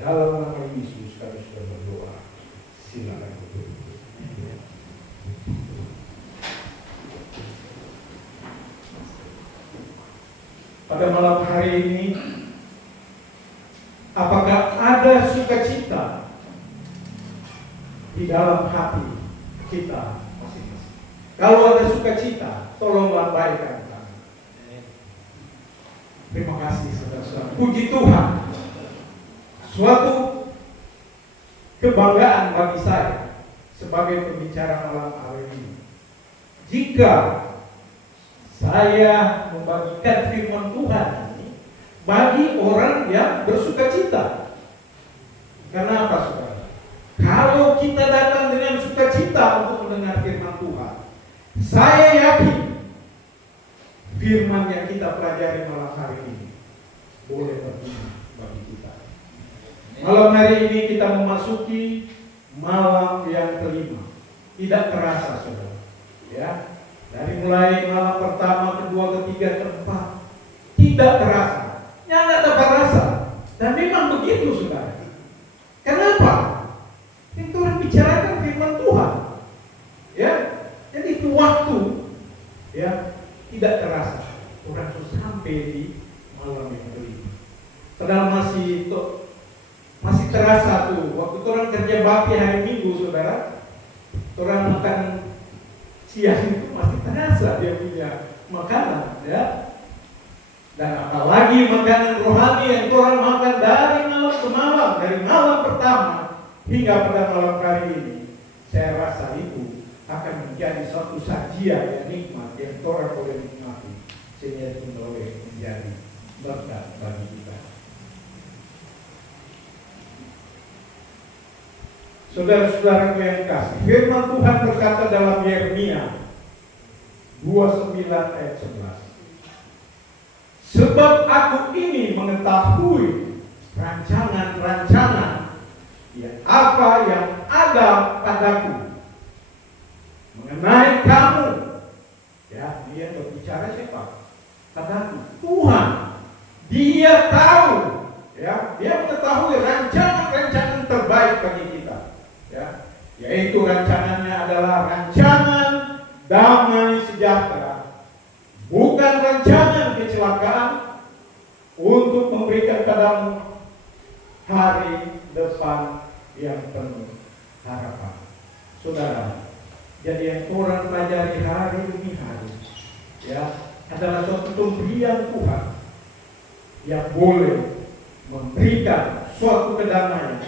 Dalam nama Yesus kami sudah berdoa. Silakan. Pada malam hari ini, apakah ada sukacita di dalam hati kita masing-masing? Kalau ada sukacita, tolong lambaikan kami. Terima kasih saudara-saudara. Puji Tuhan. Suatu kebanggaan bagi saya sebagai pembicara malam hari ini. Jika saya membagikan firman Tuhan ini bagi orang yang bersukacita. Kenapa, saudara? Kalau kita datang dengan sukacita untuk mendengar firman Tuhan, saya yakin firman yang kita pelajari malam hari ini boleh berguna bagi kita. Malam hari ini kita memasuki malam yang kelima. Tidak terasa, saudara. Ya. Dari mulai malam pertama, kedua, ketiga, keempat, tidak terasa. Yang tidak dapat rasa. Dan memang begitu, saudara. Kenapa? Itu orang bicarakan firman Tuhan. Ya, jadi itu waktu, ya, tidak terasa. Orang sudah sampai di malam yang kelima. Padahal masih terasa tuh. Waktu orang kerja bakti hari Minggu, saudara, orang makan siang itu masih terasa dia punya makanan, ya. Dan apalagi makanan rohani yang orang makan dari malam ke malam, dari malam pertama hingga pada malam hari ini, saya rasa itu akan menjadi suatu sajian yang nikmat yang orang boleh nikmati, sehingga itu boleh menjadi berkat bagi kita. Saudara-saudara yang kasih, firman Tuhan berkata dalam Yeremia 29 ayat 11. Sebab aku ini mengetahui rancangan-rancangan apa yang ada padaku mengenai kamu. Ya, dia berbicara siapa? Padaku, Tuhan. Dia tahu, ya, dia mengetahui rancangan-rancangan terbaik bagi kita. Ya, yaitu rancangannya adalah rancangan damai sejahtera, bukan rancangan kecelakaan, untuk memberikan padamu hari depan yang penuh harapan. Saudara, jadi yang orang pelajari hari demi hari, ya, adalah suatu pemberian Tuhan yang boleh memberikan suatu kedamaian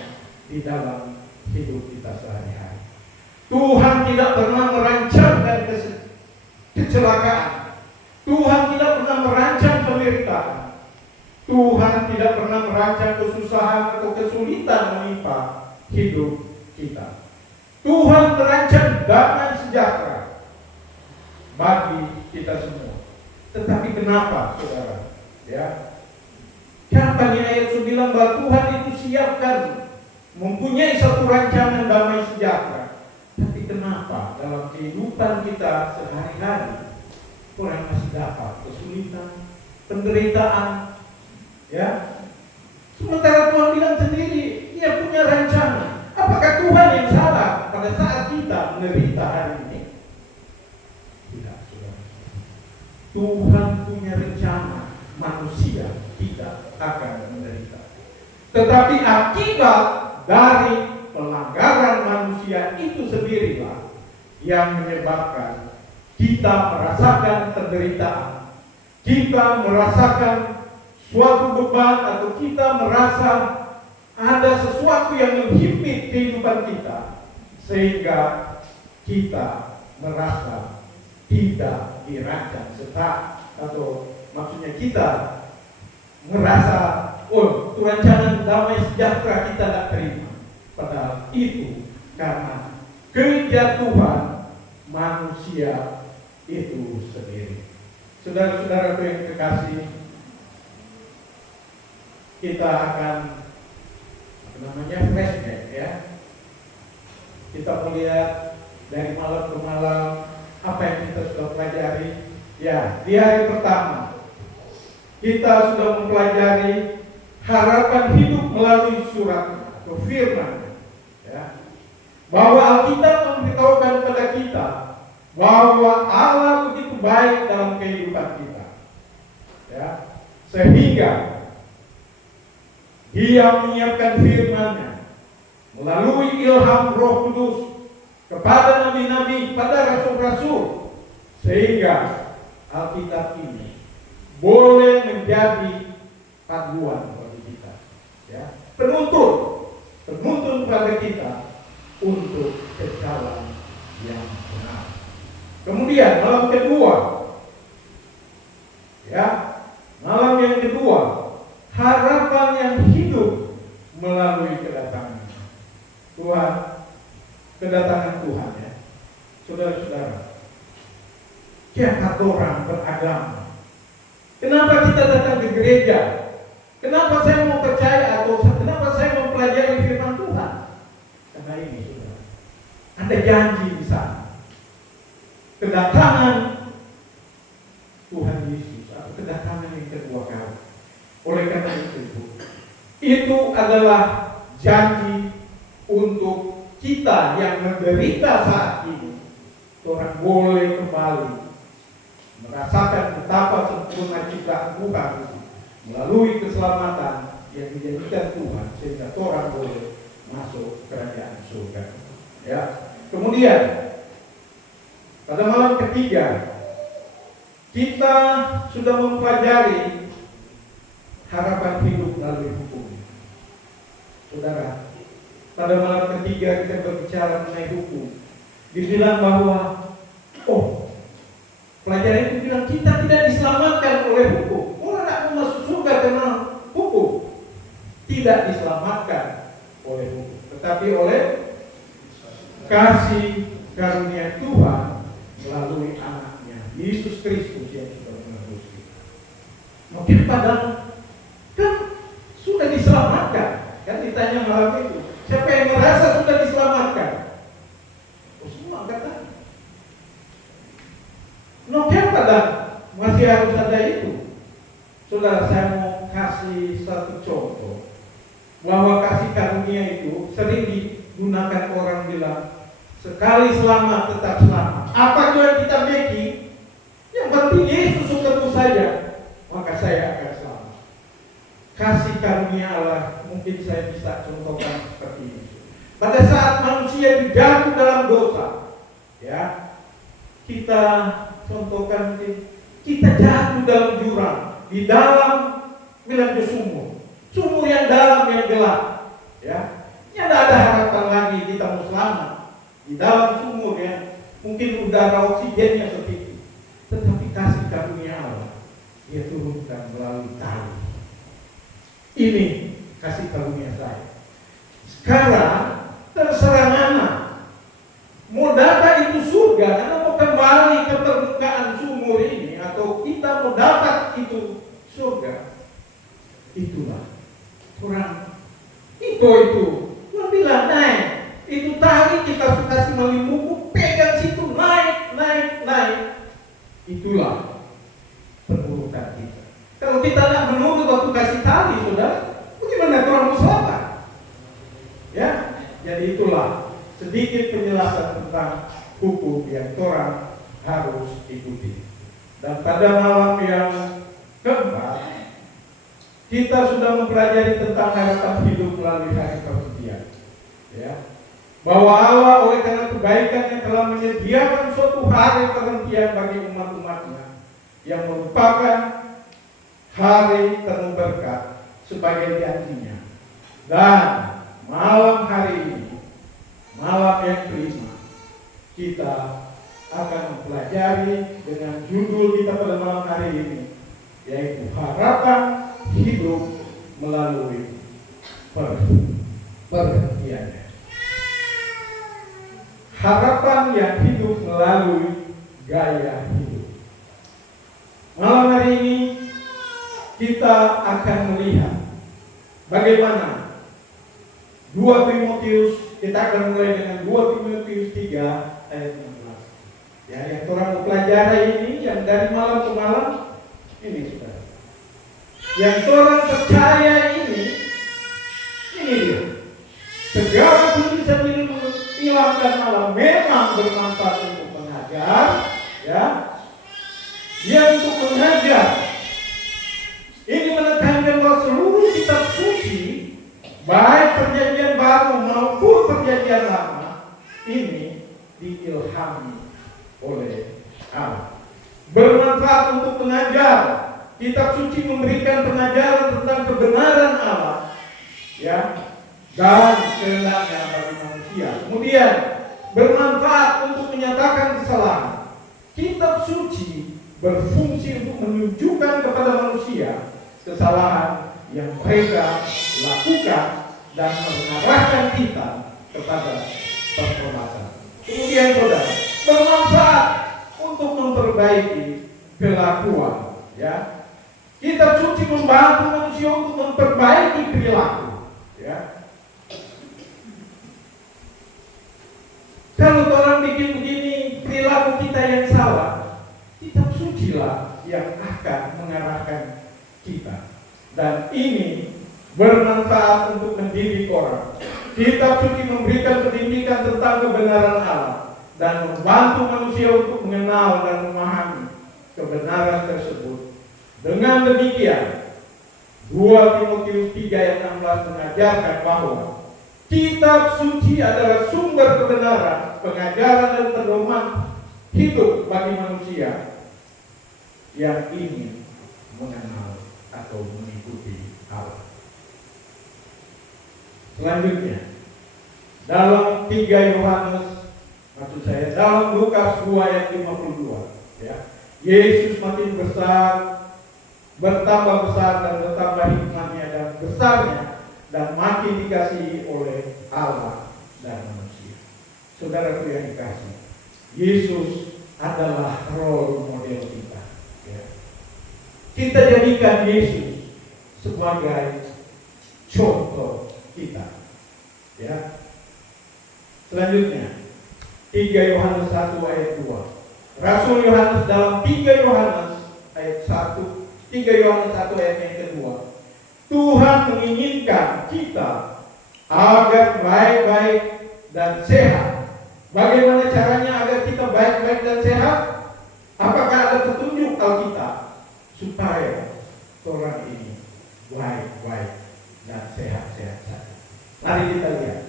di dalam hidup kita sehari-hari. Tuhan tidak pernah merancangkan kecelakaan. Tuhan tidak pernah merancang penderitaan. Tuhan tidak pernah merancang kesusahan atau kesulitan menimpa hidup kita. Tuhan merancang damai sejahtera bagi kita semua. Tetapi kenapa, saudara? Ya, kenapa di ayat 9 bahwa Tuhan itu siapkan, mempunyai satu rancangan damai sejahtera. Tapi kenapa dalam kehidupan kita sehari-hari orang masih dapat kesulitan, penderitaan, ya? Sementara Tuhan bilang sendiri, Dia punya rancangan. Apakah Tuhan yang salah pada saat kita menderita hari ini? Tidak, saudara. Tuhan punya rencana, manusia tidak akan menderita. Tetapi akibat dari pelanggaran manusia itu sendirilah yang menyebabkan kita merasakan penderitaan, kita merasakan suatu beban, atau kita merasa ada sesuatu yang menghimpit kehidupan kita, sehingga kita merasa tidak dirancang atau maksudnya kita merasa, oh, itu rancangan damai sejahtera kita tidak terima. Padahal itu karena kejatuhan manusia itu sendiri. Saudara-saudara yang kekasih, kita akan flashback, ya. Kita melihat dari malam ke malam apa yang kita sudah pelajari. Ya, di hari pertama kita sudah mempelajari harapan hidup melalui surat atau firman, ya, bahwa Alkitab memberitahukan kepada kita bahwa Allah begitu baik dalam kehidupan kita, ya, sehingga Dia menyiapkan firman-Nya melalui ilham Roh Kudus kepada nabi-nabi, pada rasul-rasul, sehingga Alkitab ini boleh menjadi panduan bagi kita, ya, penuntun pada kita untuk ke jalan yang benar. Kemudian malam kedua, ya, malam yang kedua, harapan yang hidup melalui kedatangan Tuhan, kedatangan Tuhan, ya, saudara-saudara. Siapa orang beragama? Kenapa kita datang ke gereja? Kenapa saya mau percaya atau kenapa saya mempelajari firman Tuhan? Karena ini, saudara, ada janji di sana. Kedatangan Tuhan Yesus atau kedatangan yang kedua kali. Oleh karena itu adalah janji untuk kita yang menderita saat ini. Orang boleh kembali merasakan betapa sempurna ciptaan Tuhan melalui keselamatan yang dijadikan Tuhan, sehingga orang boleh masuk kerajaan surga. Ya. Kemudian pada malam ketiga kita sudah mempelajari harapan hidup melalui hukum. Saudara, pada malam ketiga kita berbicara mengenai hukum. Dibilang bahwa pelajaran itu bilang kita tidak diselamatkan oleh hukum. Orang tidak mau masuk surga karena hukum. Tidak diselamatkan oleh hukum, tetapi oleh kasih karunia Tuhan melalui anaknya Yesus Kristus yang sudah menebus kita. Mungkin padahal kan sudah diselamatkan. Kan ditanya malam itu, siapa yang merasa sudah diselamatkan? Semua kata. Padahal masih harus ada itu. Saudara, saya mau kasih satu contoh bahwa kasih karunia itu sering digunakan orang bilang sekali selamat tetap selamat. Apa yang kita making? Yang penting Yesus ketemu saja, maka saya akan selamat. Kasih karunia Allah mungkin saya bisa contohkan seperti ini. Pada saat manusia jatuh dalam dosa, ya, kita contohkan kita jatuh dalam jurang, di dalam bilangnya sumur yang dalam yang gelap, ya, tidak ada harapan lagi kita mau selamat di dalam sumur yang mungkin udara oksigennya sedikit, tetapi kasih karunia Allah Dia turunkan melalui tali. Ini kasih karunia saya. Sekarang terserah anak mau dapat itu surga karena mau kembali ke permukaan sumur ini, atau kita mau dapat itu surga. Itulah orang itu gua bilang naik itu tali, kita kasih melimuku, pegang situ, naik. Itulah penurutan kita. Kalau kita tidak menurut waktu kasih tali, saudara, bagaimana orang mau selamat? Ya, jadi itulah sedikit penjelasan tentang hukum yang orang harus ikuti. Dan pada malam yang keempat, kita sudah mempelajari tentang harapan hidup melalui hari perhentian. Ya, bahwa Allah oleh karena kebaikannya telah menyediakan suatu hari perhentian bagi umat-umatnya yang merupakan hari penuh berkat sebagai janjinya. Dan malam hari ini, malam yang kelima, kita akan mempelajari dengan judul kita pada malam hari ini, yaitu harapan hidup melalui perhentiannya. Harapan yang hidup melalui gaya hidup. Malam hari ini kita akan melihat bagaimana 2 Timotius, kita akan mulai dengan 2 Timotius 3 ayat 16. Ya, yang orang mempelajari ini, yang dari malam ke malam ini, saudara. Yang orang percaya ini Segala tulisan ilham dan Allah memang bermanfaat untuk mengajar, ya. Dia untuk mengajar. Ini menekankan bahwa seluruh kitab suci, baik perjanjian baru maupun perjanjian lama, ini diilhami oleh Allah. Bermanfaat untuk mengajar. Kitab suci memberikan pengajaran tentang kebenaran Allah, ya, dan kehendaknya bagi manusia. Kemudian bermanfaat untuk menyatakan kesalahan. Kitab suci berfungsi untuk menunjukkan kepada manusia kesalahan yang mereka lakukan dan mengarahkan kita kepada pertobatan. Kemudian saudara, bermanfaat untuk memperbaiki kelakuan, ya. Kitab suci membantu manusia untuk memperbaiki perilaku, ya. Kalau orang bikin begini, perilaku kita yang salah, kitab suci lah yang akan mengarahkan kita. Dan ini bermanfaat untuk mendidik orang. Kitab suci memberikan pendidikan tentang kebenaran Allah dan membantu manusia untuk mengenal dan memahami kebenaran tersebut. Dengan demikian, 2 Timotius 3 ayat 16 mengajarkan bahwa kitab suci adalah sumber kebenaran, pengajaran dan pedoman hidup bagi manusia yang ingin mengenal atau mengikuti Allah. Selanjutnya, dalam 3 Yohanes, dalam Lukas 2 ayat 52, ya, Yesus makin besar, bertambah besar dan bertambah hikmatnya dan besarnya, dan makin dikasihi oleh Allah dan manusia. Saudaraku yang dikasihi, Yesus adalah role model kita, ya. Kita jadikan Yesus sebagai contoh kita, ya. Selanjutnya, 3 Yohanes 1 ayat 2. Rasul Yohanes dalam 3 Yohanes ayat 1, 3 Yohanes 1 ayat yang kedua. Tuhan menginginkan kita agar baik-baik dan sehat. Bagaimana caranya agar kita baik-baik dan sehat? Apakah ada petunjuk Alkitab supaya orang ini baik-baik dan sehat-sehat saja? Mari kita lihat.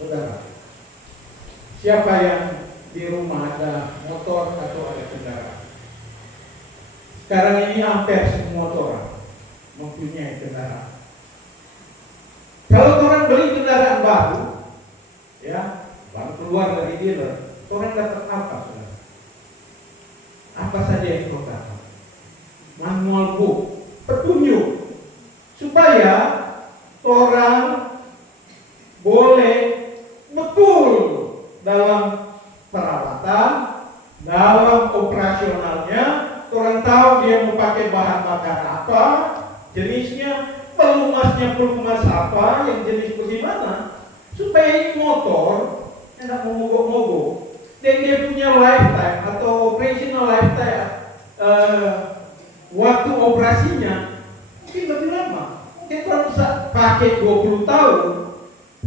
Saudara, siapa yang di rumah ada motor atau ada kendaraan? Sekarang ini hampir semua orang mempunyai kendaraan. Kalau orang beli kendaraan baru, ya, baru keluar dari dealer, orang dapat apa, saudara? Apa saja yang kau dapat? Manual book, petunjuk, supaya orang boleh betul dalam perawatan, dalam operasionalnya. Orang tahu dia mau pakai bahan bakar apa, jenisnya, pelumas apa, yang jenis bagaimana, supaya ini motor enak mogok-mogok, dan dia punya lifetime atau operational lifetime, waktu operasinya mungkin lebih lama. Mungkin orang bisa pakai 20 tahun,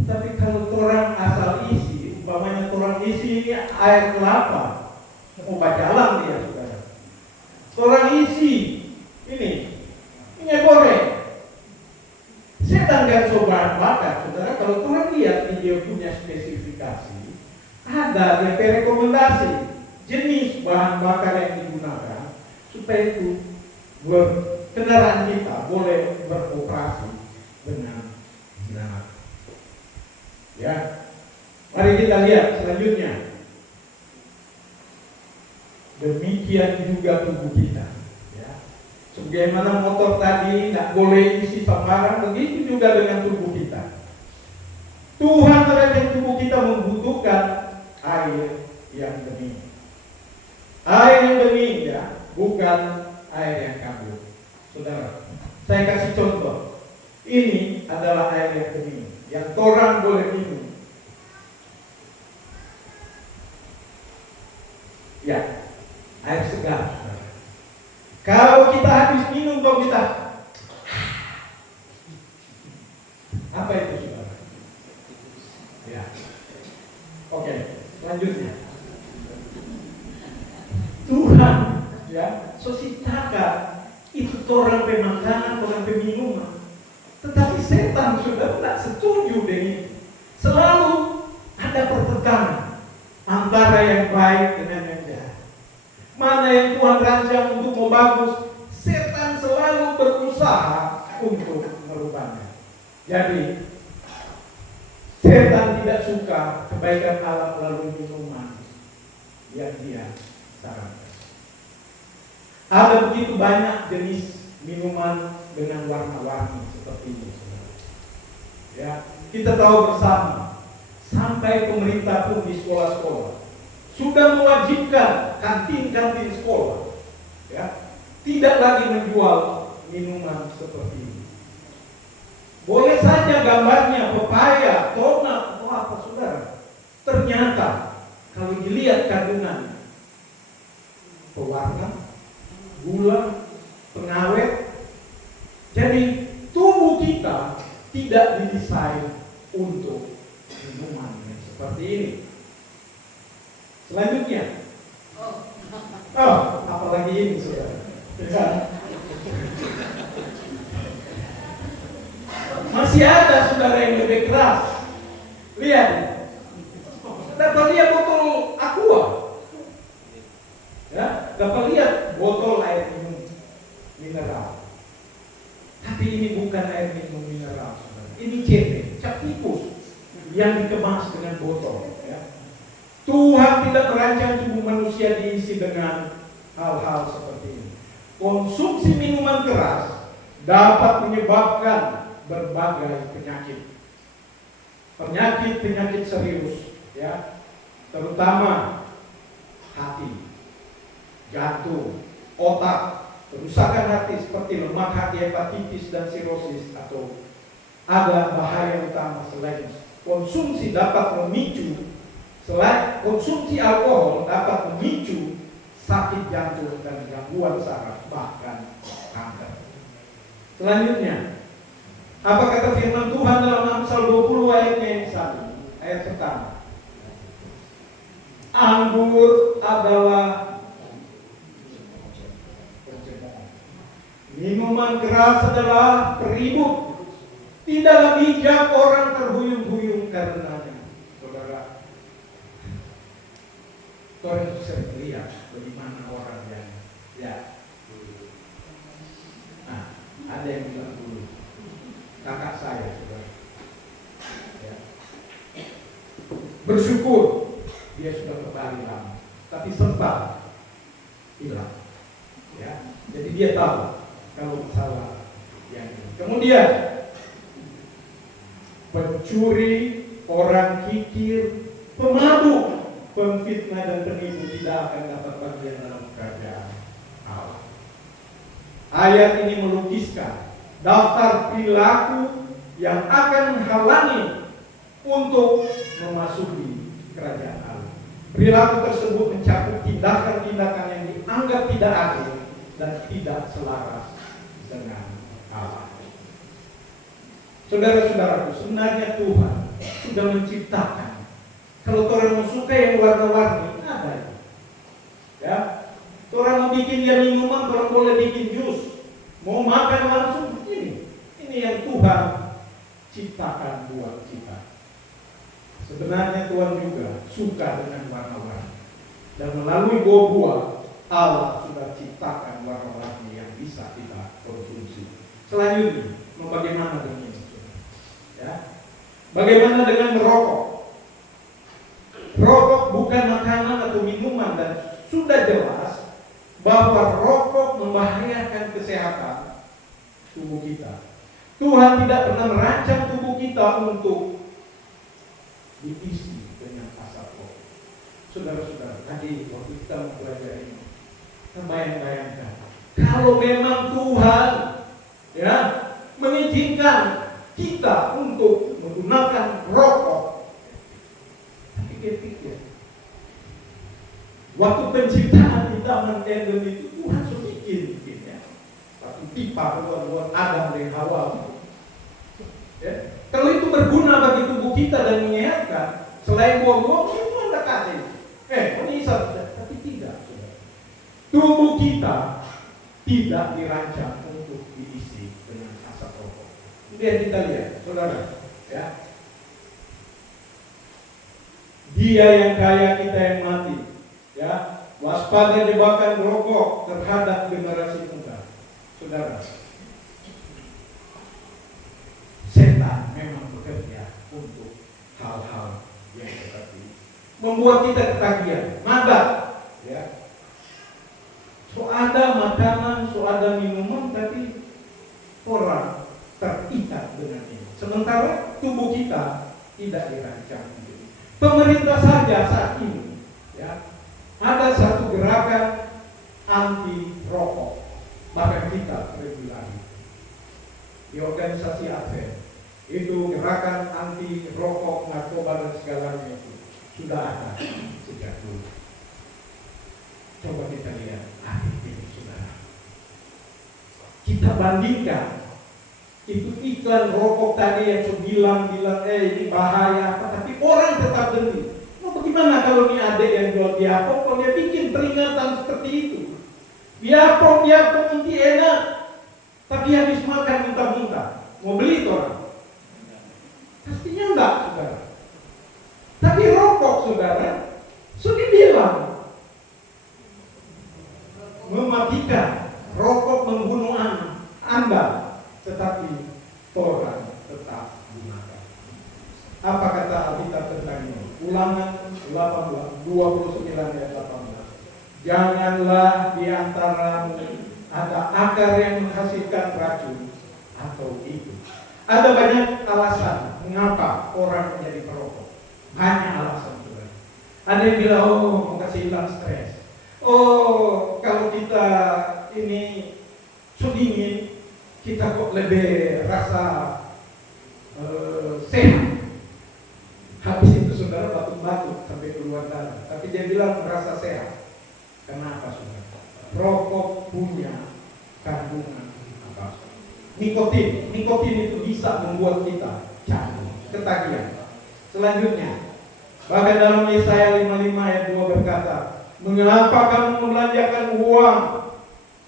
tapi kalau orang asal isi, umpamanya orang isi ini air kelapa, mau jalan dia, saudara. Orang isi ini minyak goreng, sedangkan bahan bakar, saudara, kalau orang lihat dia punya spesifikasi, ada DP rekomendasi jenis bahan bakar yang digunakan supaya itu kendaraan kita boleh beroperasi dengan benar. Ya, mari kita lihat selanjutnya. Demikian juga tubuh kita, ya. Sebagaimana motor tadi tidak boleh isi sembarang, begitu juga dengan tubuh kita. Tuhan terhadap tubuh kita membutuhkan air yang bening. Air yang bening, ya, bukan air yang kabur. Saudara, saya kasih contoh. Ini adalah air yang bening, yang orang boleh minum. Ya, air segar. Kalau kita habis minum, kalau kita apa itu, saudara? Ya. Oke, selanjutnya. Tuhan ya ciptakan itu orang pemakanan, orang peminuman. Tetapi setan sudah tidak setuju dengan itu. Selalu ada pertentangan antara yang baik dengan yang jahat. Mana yang Tuhan rancang untuk mau bagus, setan selalu berusaha untuk merubahnya. Jadi setan tidak suka kebaikan Allah melalui minuman yang dia sarankan. Ada begitu banyak jenis minuman dengan warna-warni seperti ini. Ya, kita tahu bersama, sampai pemerintah pun di sekolah-sekolah sudah mewajibkan kantin-kantin sekolah, ya, tidak lagi menjual minuman seperti ini. Boleh saja gambarnya pepaya, tomat, atau apa saudara. Ternyata kalau dilihat kandungannya, pewarna, gula, pengawet. Jadi tubuh kita tidak didesain untuk minuman yang seperti ini. Selanjutnya, apalagi ini saudara. Ya. Masih ada saudara yang lebih keras. Lihat, dapat lihat botol aqua, ya, dapat lihat botol air minum mineral. Tapi ini bukan air minum mineral, saudara. Ini cap tikus yang dikemas dengan botol. Ya. Tuhan tidak merancang tubuh manusia diisi dengan hal-hal seperti ini. Konsumsi minuman keras dapat menyebabkan berbagai penyakit serius, ya, terutama hati, jantung, otak, kerusakan hati seperti lemak hati, hepatitis dan sirosis. Atau ada bahaya utama selain konsumsi konsumsi alkohol dapat memicu sakit jantung dan gangguan saraf, bahkan kanker. Selanjutnya, apa kata firman Tuhan dalam Amsal 20 ayatnya yang satu, ayat pertama? Anggur adalah minuman keras adalah peribut. Tidaklah bijak orang terhuyung-huyung karenanya. Saudara, orang sering lihat bagaimana orang yang ada yang bilang dulu, kakak saya saudara, ya, bersyukur dia sudah kembali lama, tapi sempat hilang. Ya, jadi dia tahu kalau masalah yang ini. Kemudian pencuri, orang kikir, pemabuk, pemfitnah dan penipu tidak akan dapat bagian dalam kerajaan Allah. Ayat ini melukiskan daftar perilaku yang akan menghalangi untuk memasuki kerajaan Allah. Perilaku tersebut mencakup tindakan-tindakan yang dianggap tidak adil dan tidak selaras dengan Allah. Saudara-saudaraku, sebenarnya Tuhan sudah menciptakan. Kalau orang mau suka yang warna-warni, ada. Ya, orang mau bikin dia minuman, orang boleh bikin jus. Mau makan langsung ini. Ini yang Tuhan ciptakan buat kita. Sebenarnya Tuhan juga suka dengan warna-warni. Dan melalui buah-buah, Allah sudah ciptakan warna-warni yang bisa kita konsumsi. Selanjutnya, bagaimana dengan ini? Ya. Bagaimana dengan merokok? Rokok bukan makanan atau minuman, dan sudah jelas bahwa rokok membahayakan kesehatan tubuh kita. Tuhan tidak pernah merancang tubuh kita untuk diisi dengan asap rokok. Saudara-saudara, tadi waktu kita mempelajari ini, kita bayangkan kalau memang Tuhan ya mengizinkan kita untuk menggunakan rokok, pikir-pikir, waktu penciptaan di Taman Eden itu Tuhan sudah bikin ya, satu pipa buat Adam dan Hawa, ya, Kalau itu berguna bagi tubuh kita dan menyehatkan, selain buah-buah itu Anda kasih. Ini bisa, tapi tidak. Tubuh kita tidak dirancang untuk diisi dengan asap rokok. Biar kita lihat, saudara, ya. Dia yang kaya, kita yang mati, ya. Waspada jebakan rokok terhadap generasi muda, saudara. Setan memang bekerja untuk hal-hal yang seperti ini, membuat kita ketagihan, madat, ya. So ada makanan, so ada minuman, tapi orang terikat dengan ini. Sementara tubuh kita tidak dirancang. Pemerintah saja saat ini, ya, ada satu gerakan anti rokok, bahkan kita regulasi di organisasi ASEAN itu gerakan anti rokok, narkoba dan segalanya itu sudah ada sejak dulu. Coba kita lihat hari ini, saudara. Kita bandingkan itu iklan rokok tadi yang bilang ini bahaya apa, tapi orang tetap beli. Bagaimana kalau ini adik yang jual Biapok, kalau dia bikin peringatan seperti itu? Biapok nanti enak, tapi habis makan muntah-muntah. Mau beli itu orang? Pastinya enggak, saudara. Tapi rokok, saudara, sudah bilang mematikan, rokok membunuh Anda, tetapi orang tetap gunakan. Apa kata Alkitab tentang ini? Ulangan 29 ayat 18. Janganlah di antaramu ada akar yang menghasilkan racun atau itu. Ada banyak alasan mengapa orang menjadi perokok. Banyak alasan, saudara. Ada yang bilang, mau kasih hilang stres. Kalau kita ini dingin, kita kok lebih rasa sehat. Habis itu saudara batuk-batuk sampai keluar darah. Tapi dia bilang merasa sehat. Kenapa, saudara? Rokok punya kandungan apa? Nikotin. Nikotin itu bisa membuat kita candu, ketagihan. Selanjutnya, bahkan dalam Yesaya 55 ayat 2 berkata, mengapa kamu membelanjakan uang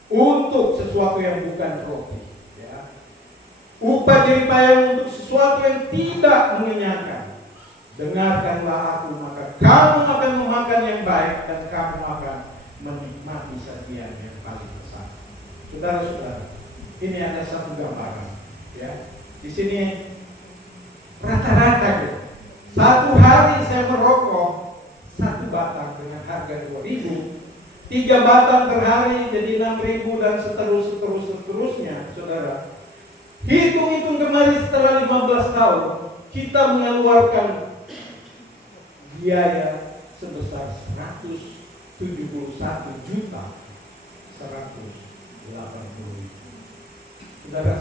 untuk sesuatu yang bukan roti? Ya. Upah jeripaya untuk sesuatu yang tidak mengenyangkan. Dengarkanlah aku, maka kamu akan memakan yang baik dan kamu akan menikmati sajian yang paling besar. Saudara-saudara, ini ada satu gambaran, ya. Di sini rata-rata, ya. Satu hari saya merokok 1 batang dengan harga 2.000, 3 batang per hari jadi 6.000 dan seterusnya, saudara. Hitung-hitung kemarin setelah 15 tahun kita mengeluarkan biaya sebesar 171.180.000. Saudara,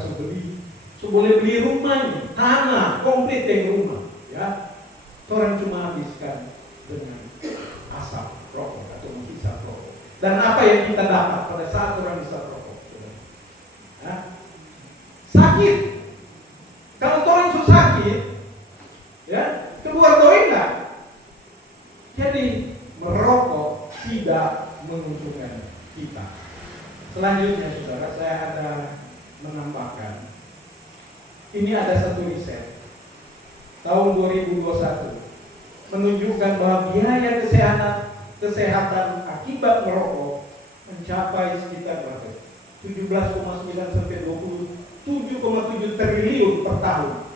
boleh beli rumah ini, tanah komplit yang rumah, ya. Orang cuma habiskan dengan asap rokok atau menghisap rokok. Dan apa yang kita dapat pada saat orang hisap rokok? Ya? Sakit. Kalau orang sudah sakit, ya, keluar doi enggak? Jadi merokok tidak menguntungkan kita. Selanjutnya, saudara, saya ada menambahkan. Ini ada satu riset tahun 2021 menunjukkan bahwa biaya kesehatan akibat merokok mencapai sekitar 17,9 sampai 27,7 triliun per tahun.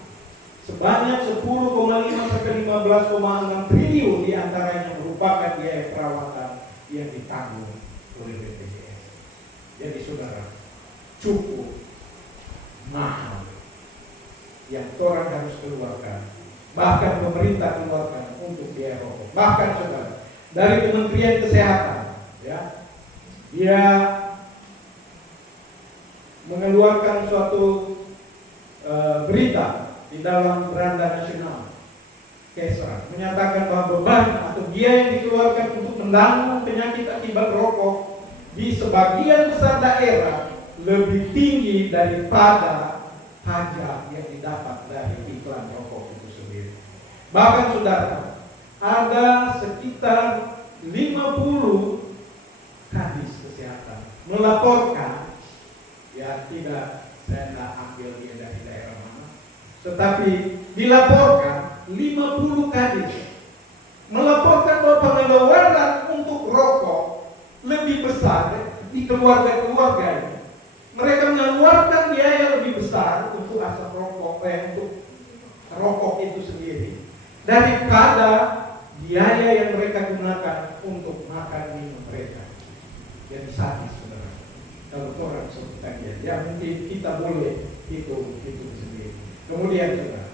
Sebanyak 10,5 sampai 15,6 triliun diantaranya merupakan biaya perawatan yang ditanggung oleh BPJS. Jadi, saudara, cukup mahal yang orang harus keluarkan, bahkan pemerintah keluarkan untuk biaya rokok. Bahkan, saudara, dari Kementerian Kesehatan, ya, dia mengeluarkan suatu berita di dalam Beranda Nasional Kesra, menyatakan bahwa beban atau biaya yang dikeluarkan untuk menanggung penyakit akibat rokok di sebagian besar daerah lebih tinggi daripada pajak yang didapat dari iklan rokok itu sendiri. Bahkan saudara, ada sekitar 50 kadis kesehatan melaporkan, ya tidak, saya tidak ambil dia dari daerah mana, tetapi dilaporkan 50 kadis melaporkan bahwa pengeluaran untuk rokok lebih besar di keluarga-keluarga ini. Mereka mengeluarkan biaya lebih besar untuk asap rokok, untuk rokok itu sendiri daripada biaya yang mereka gunakan untuk makan minum mereka. Jadi sadis, saudara. Kalau orang sebutkan dia, ya mungkin kita boleh hitung sendiri. Kemudian saudara,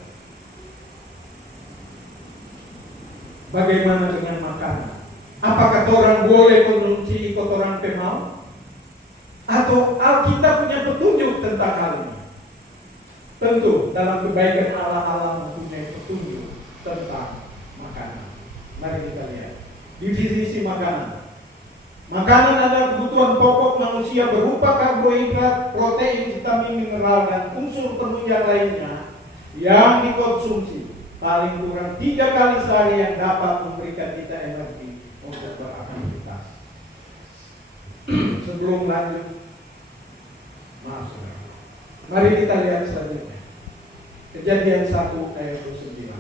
bagaimana dengan makanan? Apakah orang boleh konsumsi kotoran kemal? Atau Alkitab punya petunjuk tentang hal ini? Tentu dalam kebaikan Allah mempunyai petunjuk tentang makanan. Mari kita lihat di sisi makanan. Makanan adalah kebutuhan pokok manusia berupa karbohidrat, protein, vitamin, mineral, dan unsur penunjang lainnya yang dikonsumsi paling kurang 3 kali sehari yang dapat memberikan kita energi untuk beraktivitas. Sebelum lanjut, mari kita lihat selanjutnya. Kejadian 1 ayat 29.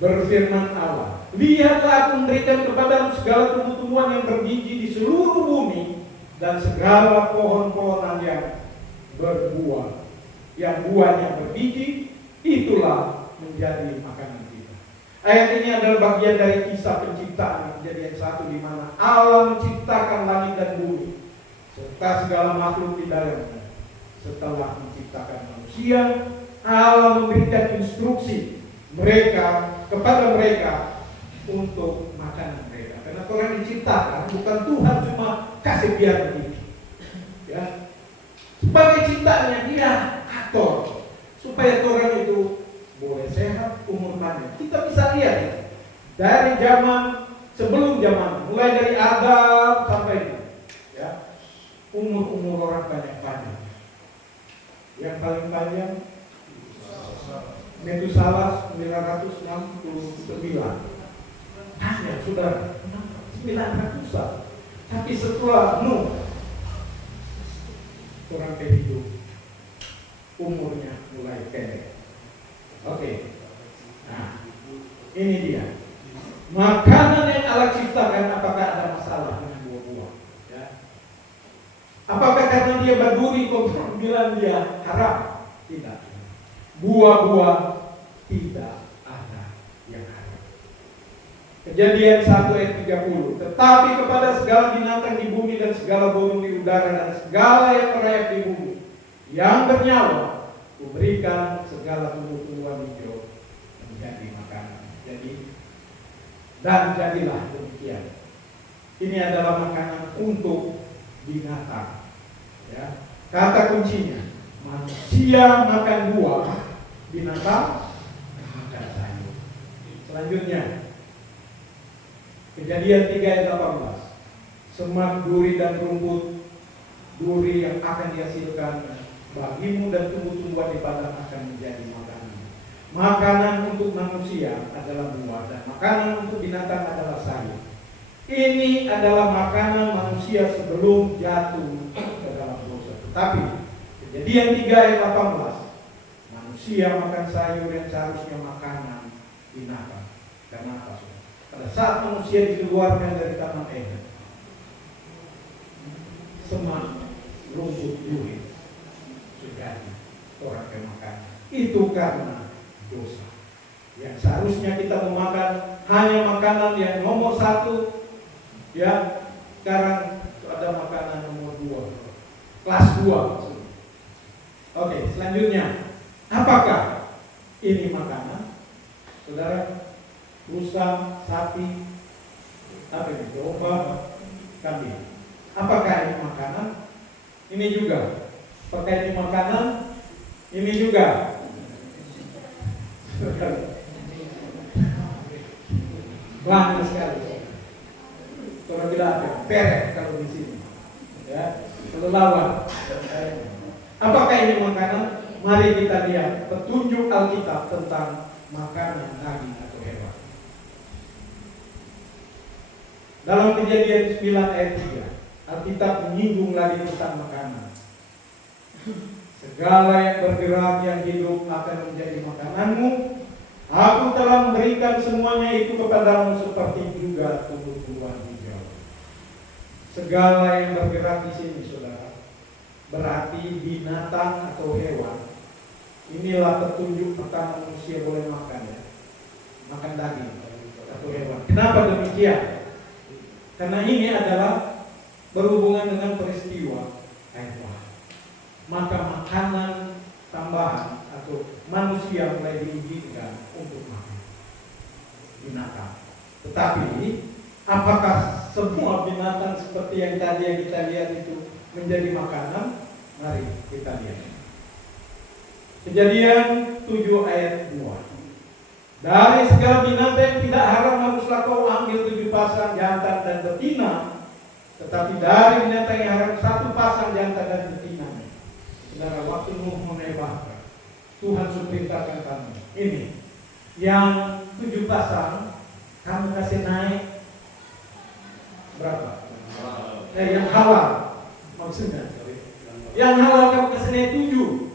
Berfirman Allah, lihatlah aku memberikan kepadamu segala tumbuh-tumbuhan yang berbiji di seluruh bumi dan segala pohon-pohonan yang berbuah, yang buahnya berbiji, itulah menjadi makanan kita. Ayat ini adalah bagian dari kisah penciptaan Kejadian 1 di mana Allah menciptakan langit dan bumi serta segala makhluk di dalamnya. Setelah menciptakan manusia, Allah memberikan instruksi kepada mereka untuk makanan mereka. Karena orang diciptakan bukan Tuhan cuma kasih biar begitu, ya. Sebagai ciptaannya dia atur supaya orang itu boleh sehat, umur panjang. Kita bisa lihat ya, dari zaman sebelum zaman, mulai dari Adam sampai ini, ya, umur orang banyak-banyak. Yang paling panjang Metusalah 969. Banyak sudah 900-an. Tapi setelah Nuh orang hidup umurnya mulai pendek. Oke. Nah, ini dia. Makanan yang Allah ciptakan, apakah ada masalah dengan buah-buah? Ya. Apakah karena dia berduri kok bilang dia haram? Tidak. Buah-buah tidak ada yang haram. Kejadian 1 ayat 30. Tetapi kepada segala binatang di bumi dan segala burung di udara dan segala yang merayap di bumi yang bernyawa, kuberikan segala tumbuh-tumbuhan hijau menjadi makanan. Dan jadilah demikian. Ini adalah makanan untuk binatang. Ya. Kata kuncinya, manusia makan buah, binatang makan sayur. Selanjutnya, Kejadian 3 ayat 18. Semak, duri dan rumput duri yang akan dihasilkan bagimu dan tumbuh-tumbuhan di padang akan menjadi makanan. Makanan untuk manusia adalah buah dan makanan untuk binatang adalah sayur. Ini adalah makanan manusia sebelum jatuh ke dalam dosa. Tetapi Kejadian 3 ayat 18, manusia makan sayur yang seharusnya makanan binatang. Karena apa? Pada saat manusia dikeluarkan dari Taman Eden, semak, rumput, duri sudah orang yang makan. Itu karena dosa. Yang seharusnya kita memakan hanya makanan yang nomor 1, ya. Sekarang ada makanan nomor 2, kelas 2 maksudnya. Oke, selanjutnya, apakah ini makanan? Saudara, rusa, sapi, apa ini? Domba, kambing. Apakah ini makanan? Ini juga. Apakah ini makanan? Ini juga. Banyak sekali. Kalau tidak ada perek kalau di sini, ya. Kalau lawan. Apakah ini makanan? Mari kita lihat petunjuk Alkitab tentang makanan daging atau hewan. Dalam Kejadian 9 ayat 3, Alkitab menyinggung lagi tentang makanan. Segala yang bergerak yang hidup akan menjadi makananmu. Aku telah memberikan semuanya itu kepadamu seperti juga tumbuh-tumbuhan hijau. Segala yang bergerak di sini, saudara, berarti binatang atau hewan. Inilah petunjuk pertama manusia boleh makan, ya. Makan daging atau hewan. Kenapa demikian? Karena ini adalah berhubungan dengan peristiwa air bah. Maka makanan tambahan atau manusia mulai diizinkan untuk makan binatang. Tetapi apakah semua binatang seperti yang tadi yang kita lihat itu menjadi makanan? Mari kita lihat. Kejadian 7 ayat 2. Dari segala binatang yang tidak haram haruslah kau ambil 7 pasang jantan dan betina, tetapi dari binatang yang haram 1 pasang jantan dan betina. Saudara, waktu Nuh menebakkan, Tuhan perintahkan kami, ini yang 7 pasang kamu kasih naik berapa? Yang halal maksudnya. Yang halal kamu kasih naik 7.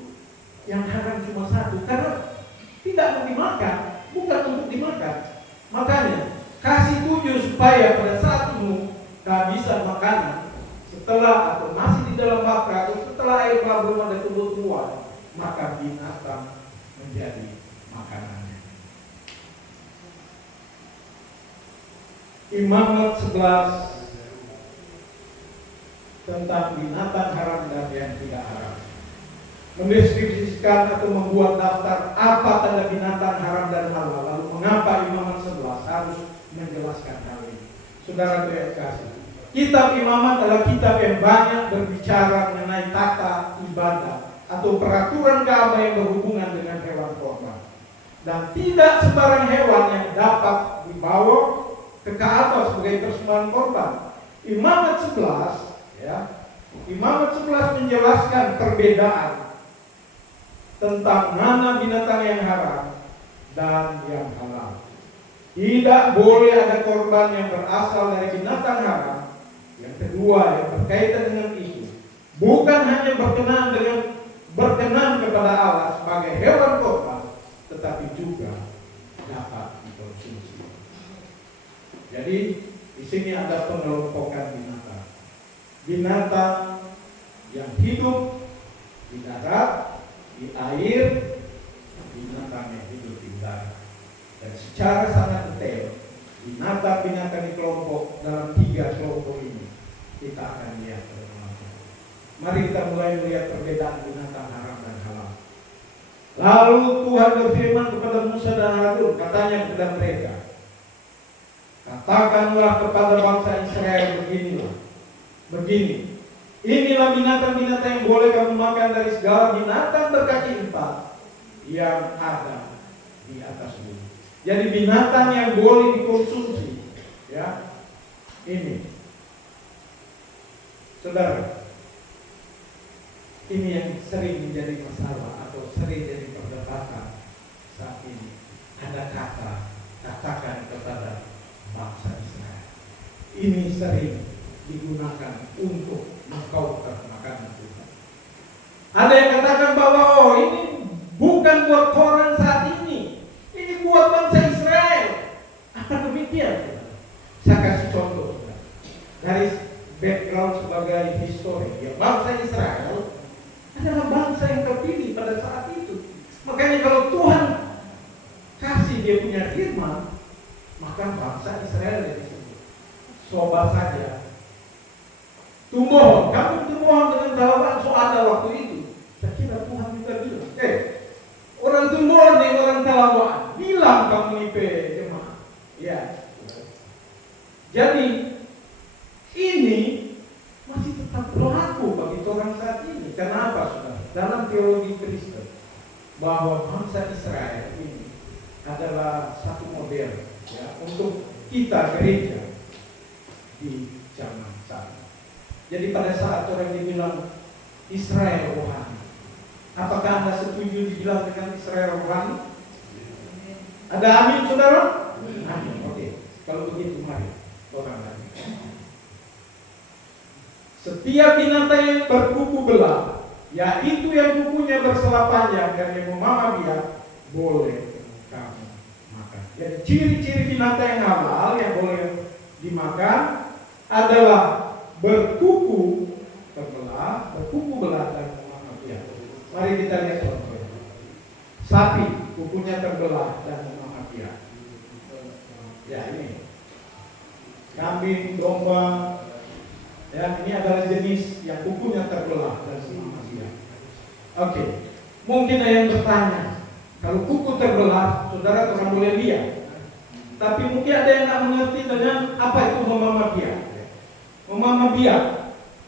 Yang haram cuma 1 karena tidak mau dimakan, bukan untuk dimakan. Makanya kasih 7 supaya pada saat Nuh kehabisan makanan, setelah atau masih di dalam baka atau setelah air bah belum ada tumbuh-tumbuhan, maka binatang menjadi makanannya. Imamat 11 tentang binatang haram dan yang tidak haram mendeskripsikan atau membuat daftar apa tanda binatang haram dan halal. Lalu mengapa Imamat 11 harus menjelaskan hal ini? Saudara terkasih, kitab Imamat adalah kitab yang banyak berbicara mengenai tata ibadah atau peraturan keagamaan yang berhubungan dengan hewan korban. Dan tidak sembarang hewan yang dapat dibawa ke Ka'bah sebagai persembahan korban. Imamat 11, ya, Imamat 11 menjelaskan perbedaan tentang mana binatang yang haram dan yang halal. Tidak boleh ada korban yang berasal dari binatang haram. Yang kedua, yang berkaitan dengan isu, bukan hanya berkenan kepada Allah sebagai hewan korban, tetapi juga dapat dikonsumsi. Jadi di sini ada pengelompokan binatang. Binatang yang hidup di darat, di air, binatang yang hidup di udara. Dan secara sangat detail, binatang-binatang di kelompok dalam 3 kelompok ini kita akan lihat bersama. Mari kita mulai melihat perbedaan binatang haram dan halal. Lalu Tuhan berfirman kepada Musa dan Harun, katanya kepada mereka, katakanlah kepada bangsa Israel begini, inilah binatang-binatang yang boleh kamu makan dari segala binatang berkaki 4 yang ada di atas bumi. Jadi binatang yang boleh dikonsumsi, ya, ini, saudara, ini yang sering menjadi masalah atau sering jadi perdebatan saat ini. Ada katakan kepada bangsa Israel, ini sering digunakan untuk mengkauter makanan Tuhan. Ada yang katakan bahwa ini bukan buat orang saat ini buat bangsa Israel. Apa demikian? Saya kasih contoh dari background sebagai histori. Ya, bangsa Israel adalah bangsa yang terpilih pada saat itu. Makanya kalau Tuhan kasih dia punya firman, maka bangsa Israel yang disebut. Coba saja tumohon, kamu tumohon dengan jawaban so ada waktu itu. Saya kira Tuhan juga bilang, orang tumohon dengan orang talawaan, bilang kamu IP jemaah. Ya. Jadi ini masih tetap berlaku bagi orang saat ini. Kenapa, saudara? Dalam teologi Kristen, bahwa bangsa Israel ini adalah satu model, ya, untuk kita gereja di zaman saat ini. Jadi pada saat orang dibilang Israel rohani, Apakah Anda setuju dibilang dengan Israel rohani? Ada amin, saudara? Amin. Oke. Kalau begitu mari orang lagi. Setiap binatang yang berkuku belah, yaitu yang kukunya bersela panjang dan yang memamah biak, boleh kamu makan. Jadi ciri-ciri binatang yang halal yang boleh dimakan adalah berkuku belah dan memamah biak. Mari kita lihat contoh. Sapi kukunya terbelah dan memamah biak. Ya ini. Kambing, domba, ya ini adalah jenis yang kukunya terbelah dan memamah biak. Oke. Mungkin ada yang bertanya, kalau kuku terbelah, saudara orang boleh lihat. Tapi mungkin ada yang tak mengerti dengan apa itu memamah biak. Memamah biak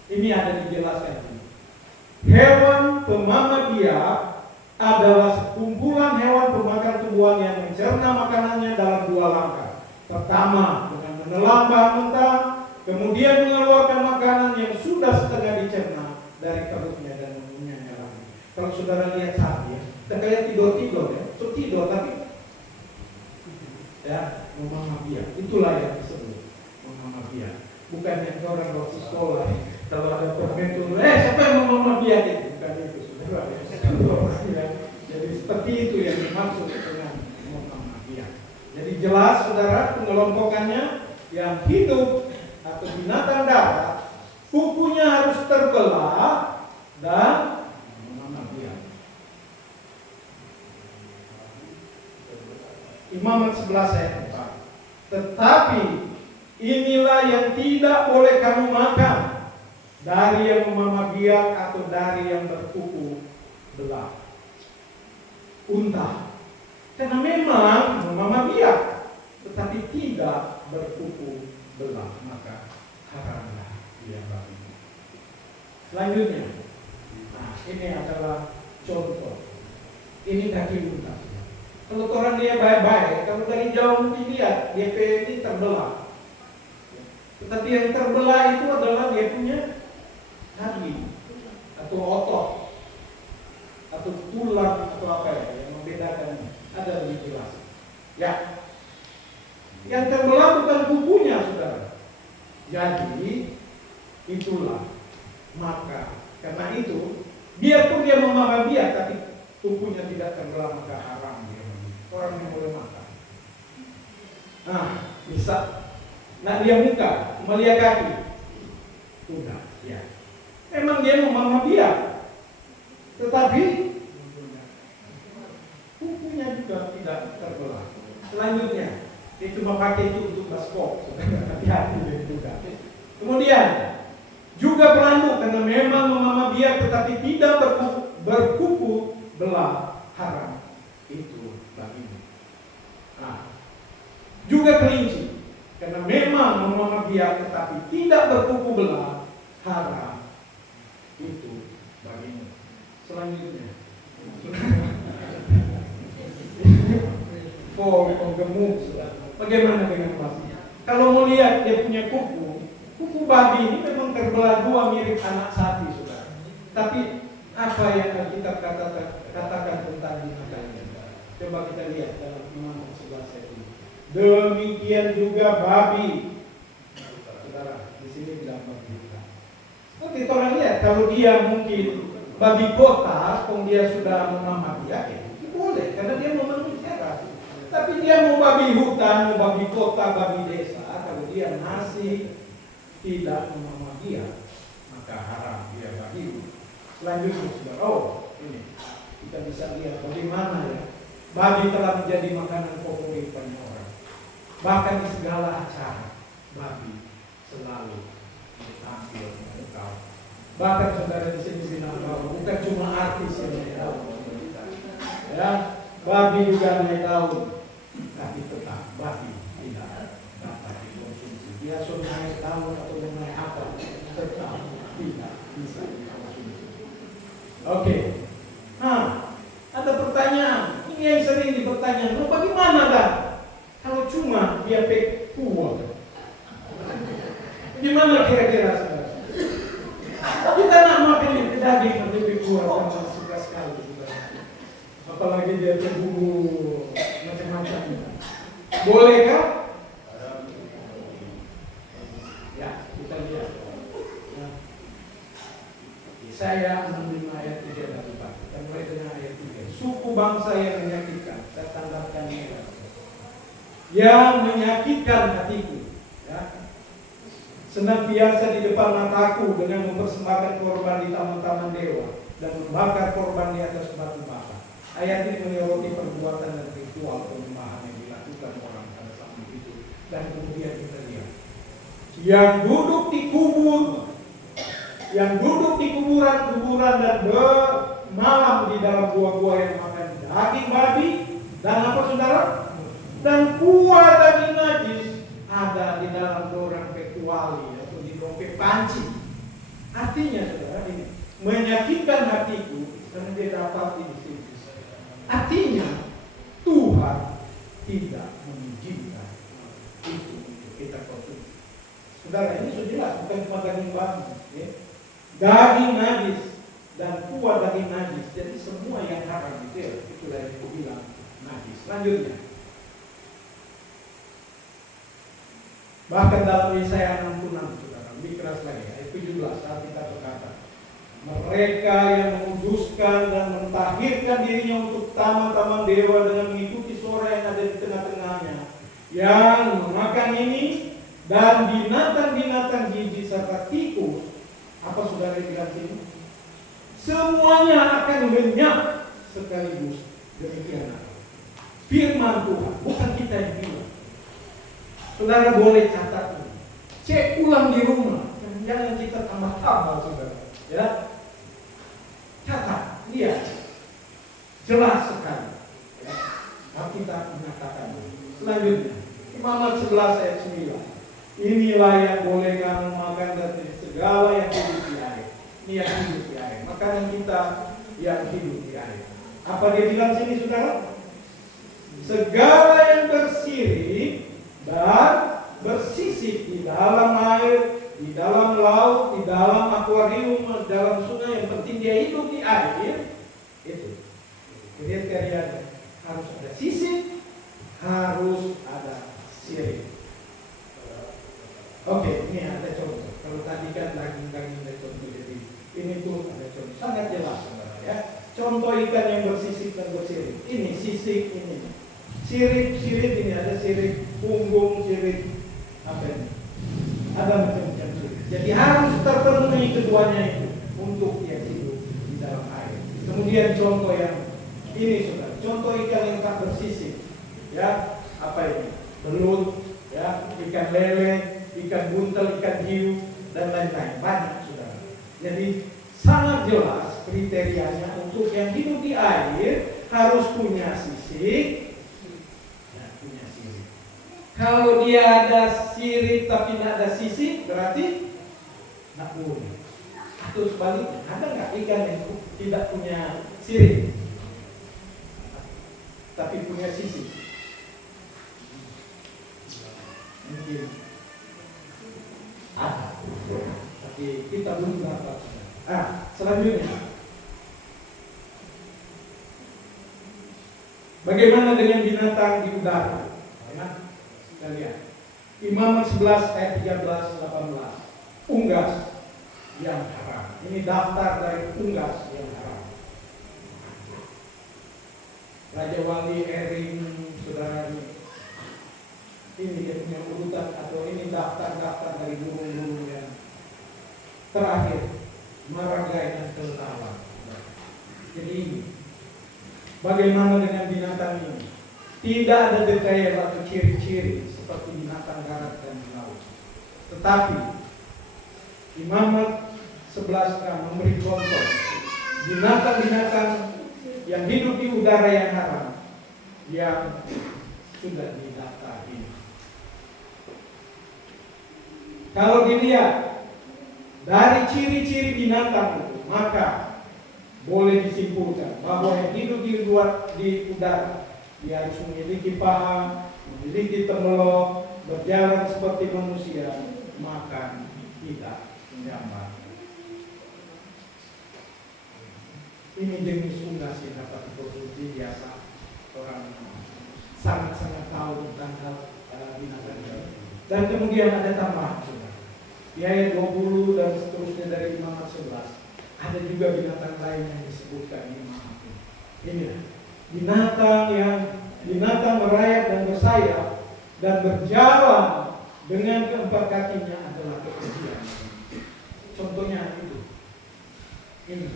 ini ada dijelaskan. Hewan pemamah biak adalah sekumpulan hewan pemakan tumbuhan yang mencerna makanannya dalam dua langkah. Pertama, dengan menelan bahan mentah, kemudian mengeluarkan makanan yang sudah setengah dicerna dari perutnya dan mengunyahnya lagi. Kalau saudara lihat sapi, ya, kayak tidur ya, tidur tapi ya memamah biak. Itulah yang disebut memamah biak. Bukan yang orang waktu sekolah kalau ada permen itu, siapa yang memamah biak itu? Bukan itu, saudara. Jadi seperti itu yang dimaksud dengan memamah biak. Jadi jelas saudara pengelompokannya yang hidup atau binatang darat, kukunya harus terbelah dan memamah biak. Imamat 11 ayat 4. Tetapi inilah yang tidak boleh kamu makan, dari yang memamah biak atau dari yang berkuku belah. Unta. Karena memang memamah biak, tetapi tidak berkuku belah, maka haramlah dia bagimu. Selanjutnya, nah ini adalah contoh. Ini kaki unta. Kalau orang dia baik-baik, kalau dari jauh dilihat dia ini terbelah. Tetapi yang terbelah itu adalah dia punya hati atau otot atau tulang atau apa ya yang membedakan, ada lebih jelas. Ya, yang terbelah bukan kukunya, saudara. Jadi itulah, maka karena itu biarpun dia memamah biak tapi kukunya tidak terbelah, maka haram dia. Orang yang boleh makan. Nah, bisa. Nah, dia muka, melihat kaki, sudah, ya. Memang dia memamah biak, tetapi kukunya juga tidak terbelah. Selanjutnya, dia cuma pakai itu untuk baskop, hati-hati juga. Kemudian juga pelanduk, karena memang memamah biak tetapi tidak berkuku belah, haram itu bagimu. Nah, juga kelinci, karena memang memamah biak tetapi tidak berkuku belah, haram itu bagimu. Selanjutnya, gemuk. Bagaimana dengan babi? Kalau mau lihat dia punya kuku babi ini memang terbelah dua mirip anak sapi, saudara. Tapi apa yang kita katakan tentang binatangnya? Coba kita lihat dalam Imamat 11 ayat ini. Demikian juga babi, saudara. Di sini tidak berbeda. Seperti orang lihat, kalau dia mungkin babi kota, kalau dia sudah memamah biak, itu boleh, karena dia memenuhi syarat. Tapi dia mau babi hutan, mau babi kota, babi desa, kalau dia masih tidak memamah biak, maka haram dia babi. Selanjutnya, saudara, ini kita bisa lihat bagaimana ya babi telah menjadi makanan favorit banyak orang. Bahkan di segala acara, babi selalu tampil mengetahui. Bahkan saudara di sini bilang bahwa bukan cuma artis yang naik daun, ya, babi juga naik daun, tapi tetap babi tidak dapat dikonsumsi. Dia sudah naik daun atau naik apa, tetap tidak bisa dikonsumsi. Oke. Nah, ada pertanyaan. Ini yang sering dipertanyakan. Loh, bagaimana dah? Kalau cuma dia kuat, gimana kira-kira saudara? Kita nak makan daging lebih kuat, karena suka sekali. apalagi dia cemburu macam-macam. Bolehkah? Ya, kita lihat. Saya 65 ayat 3 dan 4. Kita mulai dengan ayat 3. Suku bangsa yang menyakitkan, saya tandaskan merah, yang menyakitkan hatiku, ya, senantiasa di depan mataku dengan mempersembahkan korban di taman-taman dewa dan membakar korban di atas batu bara. Ayat ini menyoroti perbuatan dan ritual penyembahan yang dilakukan orang pada saat itu. Dan kemudian kita lihat yang duduk di kuburan-kuburan dan bermalam di dalam gua-gua yang makan daging babi dan apa saudara? Dan kuah daging najis ada di dalam dorang kecuali atau di dompet panci. Artinya saudara, ini menyakitkan hatiku karena dia dapat di sini. Artinya Tuhan tidak mengizinkan itu untuk kita konsumsi. Saudara, ini sudah jelas, bukan cuma daging babi, ya. Daging najis dan kuah daging najis. Jadi semua yang haram itu yang dibilang najis. Selanjutnya, bahkan dalam Yesaya 66, saudara, lebih keras lagi, ayat 17, saat kita berkata, mereka yang menguduskan dan mentahirkan dirinya untuk taman-taman dewa dengan mengikuti suara yang ada di tengah-tengahnya, yang memakan ini dan binatang-binatang jijik serta tikus. Apa saudara bilang sini? Semuanya akan lenyap sekaligus. Demikian firman Tuhan, bukan kita yang bilang. Saudara boleh catat ini, cek ulang di rumah, jangan kita tambah-tambah, saudara. Ya, catat, lihat, jelas sekali. Ya. Alkitab mengatakan. Selanjutnya, Imamat 11 ayat 9. Inilah yang boleh kamu makan dari segala yang hidup di air. Ini yang hidup di air. Makanan kita yang hidup di air. Apa dia bilang sini, saudara? Segala yang bersirip dan bersisik di dalam air, di dalam laut, di dalam akuarium, di dalam sungai, yang penting dia hidup di air. Itu kriterianya. Harus ada sisik, harus ada sirip. Oke, ini ada contoh. Kalau tadi kan daging-daging ada contoh, jadi ini tuh ada contoh. Sangat jelas, saudara, ya. Contoh ikan yang bersisik dan bersirip. Ini sisik, ini sirip ini, ada sirip punggung, sirip apa ini? Ada macam-macam sirip. Jadi harus terpenuhi keduanya itu untuk dia hidup di dalam air. Kemudian contoh yang ini, saudara, contoh ikan yang tak bersisik, ya, apa ini? Belut, ya, ikan lele, ikan buntel, ikan hiu, dan lain-lain. Banyak, saudara. Jadi sangat jelas kriterianya untuk yang hidup di air harus punya sisik, ya, punya sirip. Kalau dia ada sirip tapi tidak ada sisik, berarti tidak boleh. Atau sebaliknya, ada nggak ikan yang tidak punya sirip tapi punya sisik? Mungkin ada, tapi kita belum dapat. Selanjutnya, bagaimana dengan binatang di udara? Kita lihat Imamat 11 ayat 13-18. Unggas yang haram. Ini daftar dari unggas yang haram. Raja Wali Ering, saudara, ini dia punya urutan, atau ini daftar-daftar dari burung-burung yang terakhir, maragai dan kelelawar. Jadi ini, bagaimana dengan binatang ini? Tidak ada detail atau ciri-ciri seperti binatang darat dan di laut. Tetapi Imamat 11 memberi contoh binatang-binatang yang hidup di udara yang haram yang sudah didaftar ini. Kalau dilihat dari ciri-ciri binatang itu, maka boleh disimpulkan bahwa yang hidup di udara, dia harus memiliki paha, memiliki temelok, berjalan seperti manusia, makan tidak menyambar. Ini jenis unggas yang dapat dikonsumsi biasa. Orang sangat-sangat tahu tentang hal binatang ini. Dan kemudian ada tambahan juga. Di ayat 20 dan seterusnya dari Imamat 11 ada juga binatang lain yang disebutkan di Imamat ini. Inilah binatang merayap dan bersayap dan berjalan dengan keempat kakinya adalah kekejian. Contohnya itu. Ini.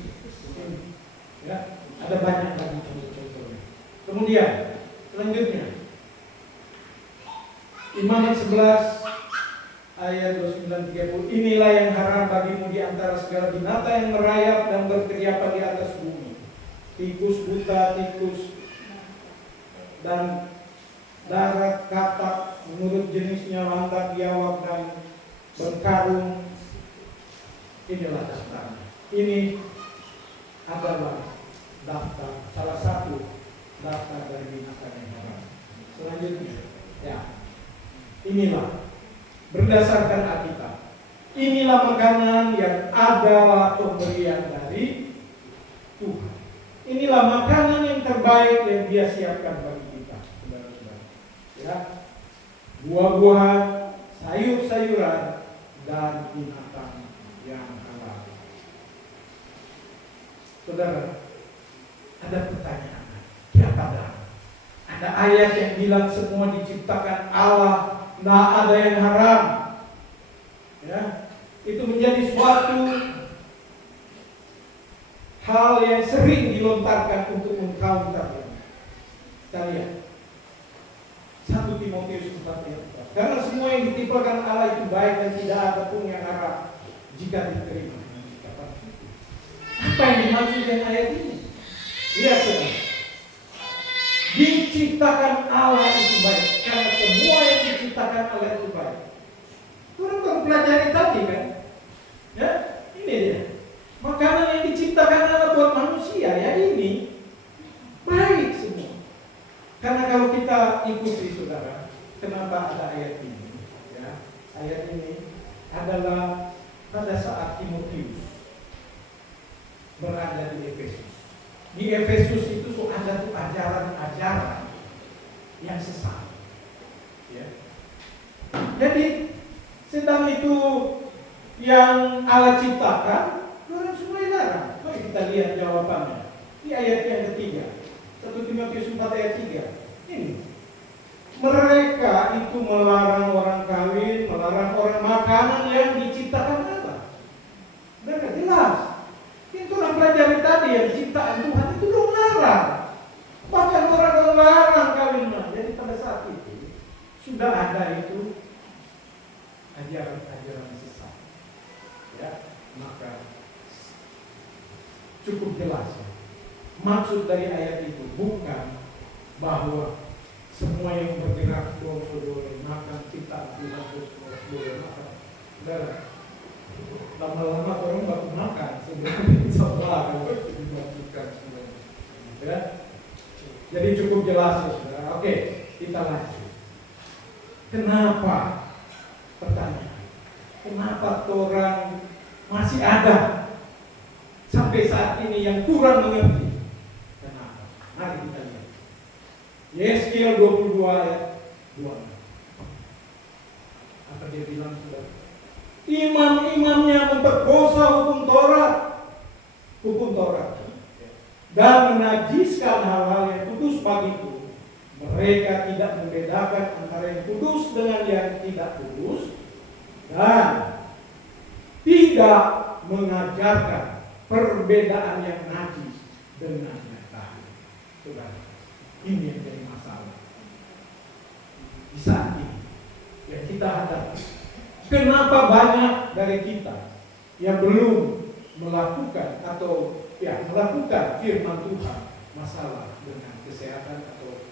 Ya, ada banyak lagi contoh-contohnya. Kemudian selanjutnya Imamat 11 ayat 29-30, inilah yang haram bagimu di antara segala binatang yang merayap dan berkeriapan di atas bumi. Tikus buta, tikus dan darat, katak, menurut jenisnya, lantak, biawak, dan berkarung. Inilah daftarnya. Ini adalah daftar, salah satu daftar dari binatang yang haram. Selanjutnya, ya, inilah berdasarkan Alkitab. Inilah makanan yang adalah pemberian dari Tuhan. Inilah makanan yang terbaik yang Dia siapkan bagi kita, saudara-saudara. Ya, buah-buahan, sayur-sayuran, dan binatang yang halal. Saudara, ada pertanyaan. Siapa dah? Ada ayat yang bilang semua diciptakan Allah. Nah, ada yang haram. Ya, itu menjadi suatu hal yang sering dilontarkan untuk mengcounter. Kita lihat 1 Timotius 4 ayat 4. Karena semua yang ditimpakan Allah itu baik dan tidak ada pun yang haram jika diterima. Apa yang dimaksud dengan ayat ini? Lihat saudara. Diciptakan Allah itu baik karena semua yang diciptakan Allah itu baik. Kurang pelajari tadi kan? Ya, ini dia. Makanan yang diciptakan Allah buat manusia ya ini baik semua. Karena kalau kita ikuti saudara, kenapa ada ayat ini? Ya, ayat ini adalah pada saat Timotius berada di Efesus. Di Efesus itu ada tuh ajaran-ajaran yang sesat. Ya. Jadi sedang itu yang Allah ciptakan, orang semua larang. Mari kita lihat jawabannya di ayat yang ketiga, 1 Timotius 4 ayat 3. Ini mereka itu melarang orang kawin, melarang orang makanan yang diciptakan Allah. Mereka jelas. Itu orang pelajari tadi yang ciptaan Tuhan itu dong larang. Bahkan orang larang kawinnya. Jadi pada saat itu sudah ada itu ajaran-ajaran sesat. Ya, maka cukup jelas ya. Maksud dari ayat itu bukan bahwa semua yang bergerak boleh makan, ciptaan Tuhan terus boleh makan. Saudara, lama-lama orang baru makan sebenarnya setelah dimaksudkan sebenarnya. Ya. Jadi cukup jelas ya saudara. Oke, kita lanjut. Kenapa? Pertanyaan. Kenapa orang masih ada sampai saat ini yang kurang mengerti? Kenapa? Mari kita lihat. Yeskiel 22 ayat 2. Apa dia bilang saudara? Imam-imamnya memperkosa hukum Taurat dan menajiskan hal-hal yang kudus bagiku. Mereka tidak membedakan antara yang kudus dengan yang tidak kudus dan tidak mengajarkan perbedaan yang najis dengan yang tahir. Saudara, ini yang jadi masalah di saat ini yang kita hadapi. Kenapa banyak dari kita yang belum melakukan atau melakukan firman Tuhan masalah dengan kesehatan atau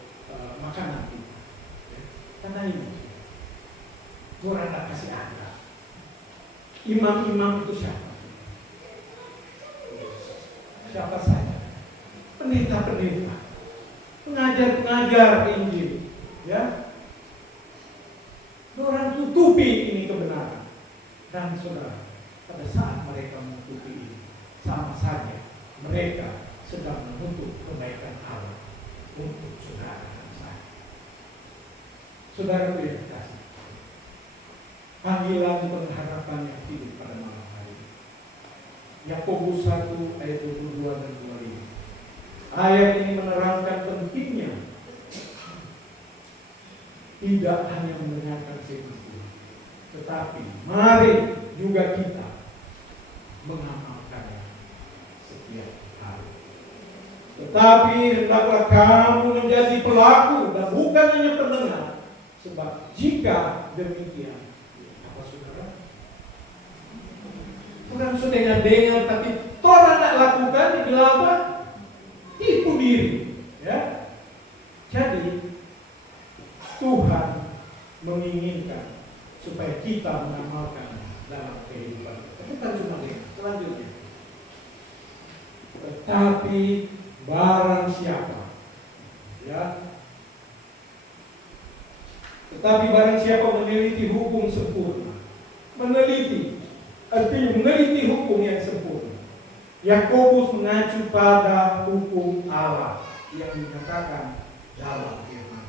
makanan kita? Karena ini Tuhan tak kasih ada. Imam-imam itu siapa? Siapa saja? Pendeta-pendeta, pengajar-pengajar Injil, ya. Orang tutupi ini kebenaran. Dan saudara, pada saat mereka menutupi ini, sama saja mereka sedang menuntut kebaikan Allah untuk saudara dan saya. Saudara yang kasih, panggilan pengharapan yang hidup pada malam hari ini. Yakobus 1 ayat 22 dan 25. Ayat ini menerangkan pentingnya tidak hanya mendengarkan firman Tuhan, tetapi mari juga kita mengamalkannya setiap hari. Tetapi hendaklah kamu menjadi pelaku dan bukan hanya pendengar. Sebab jika demikian, apa saudara? Bukan sudah dengar tapi orang nak lakukan, dibilang apa? Tipu diri. Ya. Jadi Tuhan menginginkan supaya kita mengamalkan dalam kehidupan. Bukan cuma dengar. Selanjutnya, tetapi barang siapa, ya, tetapi barang siapa meneliti hukum sempurna, meneliti hukum yang sempurna. Yakobus mengacu pada hukum Allah yang dinyatakan dalam firman.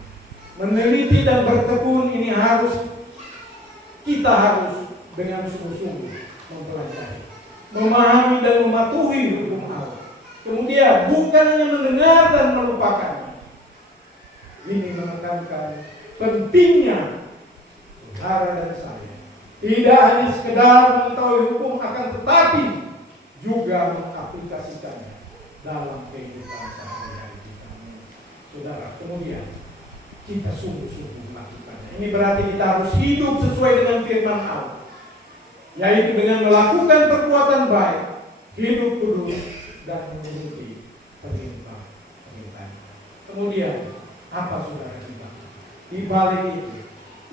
Meneliti dan bertekun ini kita harus dengan sungguh-sungguh mempelajari, memahami dan mematuhi hukum Allah. Kemudian bukan hanya mendengar dan melupakannya. Ini menekankan pentingnya saudara dan saya tidak hanya sekedar mengetahui hukum, akan tetapi juga mengaplikasikannya dalam kehidupan sehari-hari kita. Saudara, kemudian kita sungguh-sungguh melakukannya. Ini berarti kita harus hidup sesuai dengan firman Allah, yaitu dengan melakukan perbuatan baik, hidup kudus, dan menuruti perintah-perintah. Kemudian apa saudara kita? Di balik itu,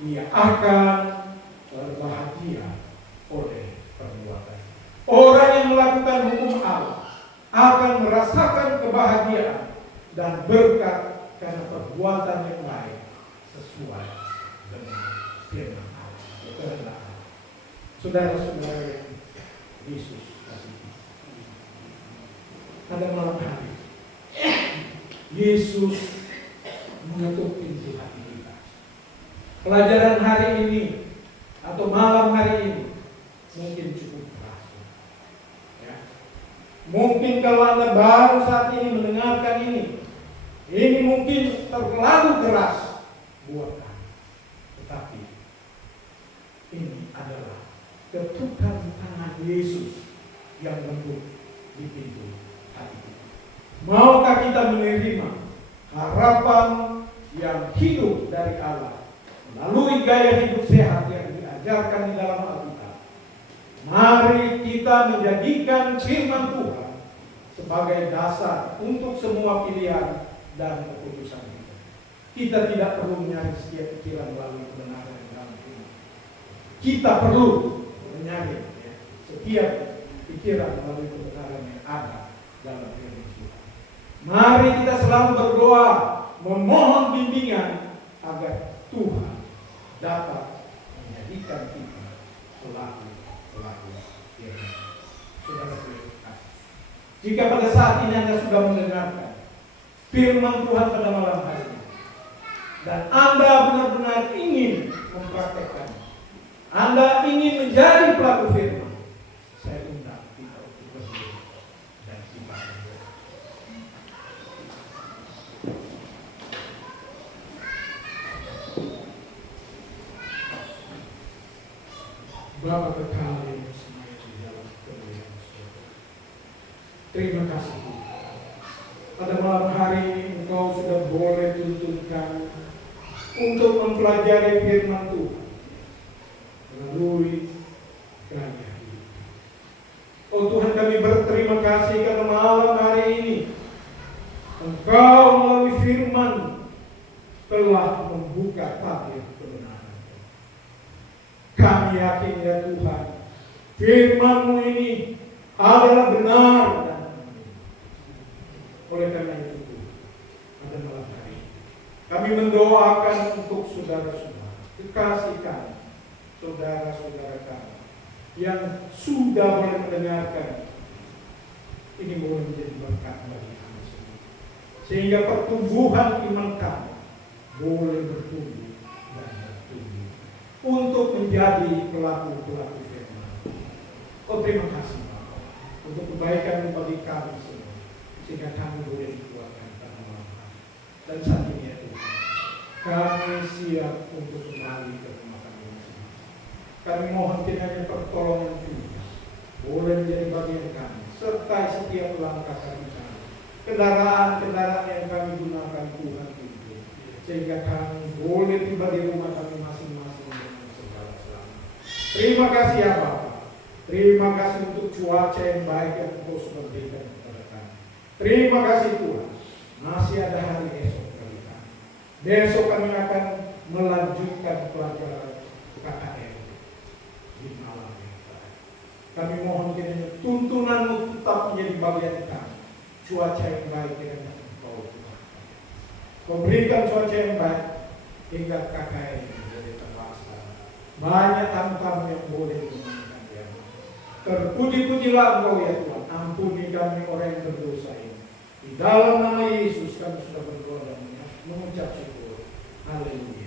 ia akan berbahagia oleh perbuatan. Orang yang melakukan hukum Allah akan merasakan kebahagiaan dan berkat karena perbuatan yang baik sesuai dengan firman Allah. Saudara-saudara yang Yesus kasihi, pada malam hari Yesus mengetuk pintu hati kita. Pelajaran hari ini atau malam hari ini mungkin cukup keras. Ya. Mungkin kalau Anda baru saat ini mendengarkan ini mungkin terlalu keras buat Anda. Tetapi ini adalah ketukan tangan Yesus yang lembut di pintu hati kita. Maukah kita menerima harapan yang hidup dari Allah melalui gaya hidup sehat yang diajarkan di dalam Alkitab? Mari kita menjadikan firman Tuhan sebagai dasar untuk semua pilihan dan keputusan kita. Kita tidak perlu mencari setiap pikiran melalui kebenaran yang dalam firman. Kita perlu mencari setiap pikiran melalui kebenaran yang ada dalam firman Tuhan. Mari kita selalu berdoa, memohon bimbingan agar Tuhan dapat menjadikan kita pelaku firman. Saudara-saudara, jika pada saat ini Anda sudah mendengarkan firman Tuhan pada malam hari ini dan Anda benar-benar ingin mempraktekkan, Anda ingin menjadi pelaku firman, saya undang kita untuk berdiri dan kita berdoa. Bapa kekal yang bersemayam di dalam kemuliaan surga, terima kasih Tuhan. Pada malam hari ini Engkau sudah boleh tuntunkan untuk mempelajari firman Tuhan melalui gaya hidup. Oh Tuhan, kami berterima kasih karena malam hari ini Engkau melalui firman telah membuka tabir kebenaran. Kami yakin ya Tuhan, firman-Mu ini adalah benar dan amin. Oleh karena itu, pada malam hari ini kami mendoakan untuk saudara-saudara, kekasih kami, saudara-saudara kami yang sudah boleh mendengarkan, ini boleh menjadi berkat bagi kami. sehingga pertumbuhan iman kami boleh bertumbuh dan bertumbuh untuk menjadi pelaku-pelaku firman. Oh, terima kasih Bapak untuk kebaikan bagi kami semua, sehingga kami boleh dikuatkan pada malam hari. Dan saat ini ya Tuhan, kami siap untuk kembali ke rumah kami masing-masing. Kami mohon kiranya pertolongan Tuhan boleh menjadi bagian kami, serta setiap langkah kami. Kendaraan-kendaraan yang kami gunakan Tuhan itu, sehingga kami boleh tiba di rumah kami masing-masing dengan segala selamat. Terima kasih ya Bapak. Terima kasih untuk cuaca yang baik yang Engkau sudah berikan kepada kami. Terima kasih Tuhan. Masih ada hari esok bagi kami. Besok kami akan melanjutkan pelajaran KKN di malam yang baik. Kami mohon kiranya tuntunan-Mu tetap menjadi bagian kami. Cuaca yang baik kiranya Engkau Tuhan. Kau berikan cuaca yang baik hingga KKN menjadi terlaksana. Banyak tamu-tamu yang boleh dimenangkan ya. Terpuji-pujilah Engkau ya Tuhan. Ampuni kami orang yang berdosa ini. Di dalam nama Yesus kami sudah berdoa dan mengucap syukur. Haleluya.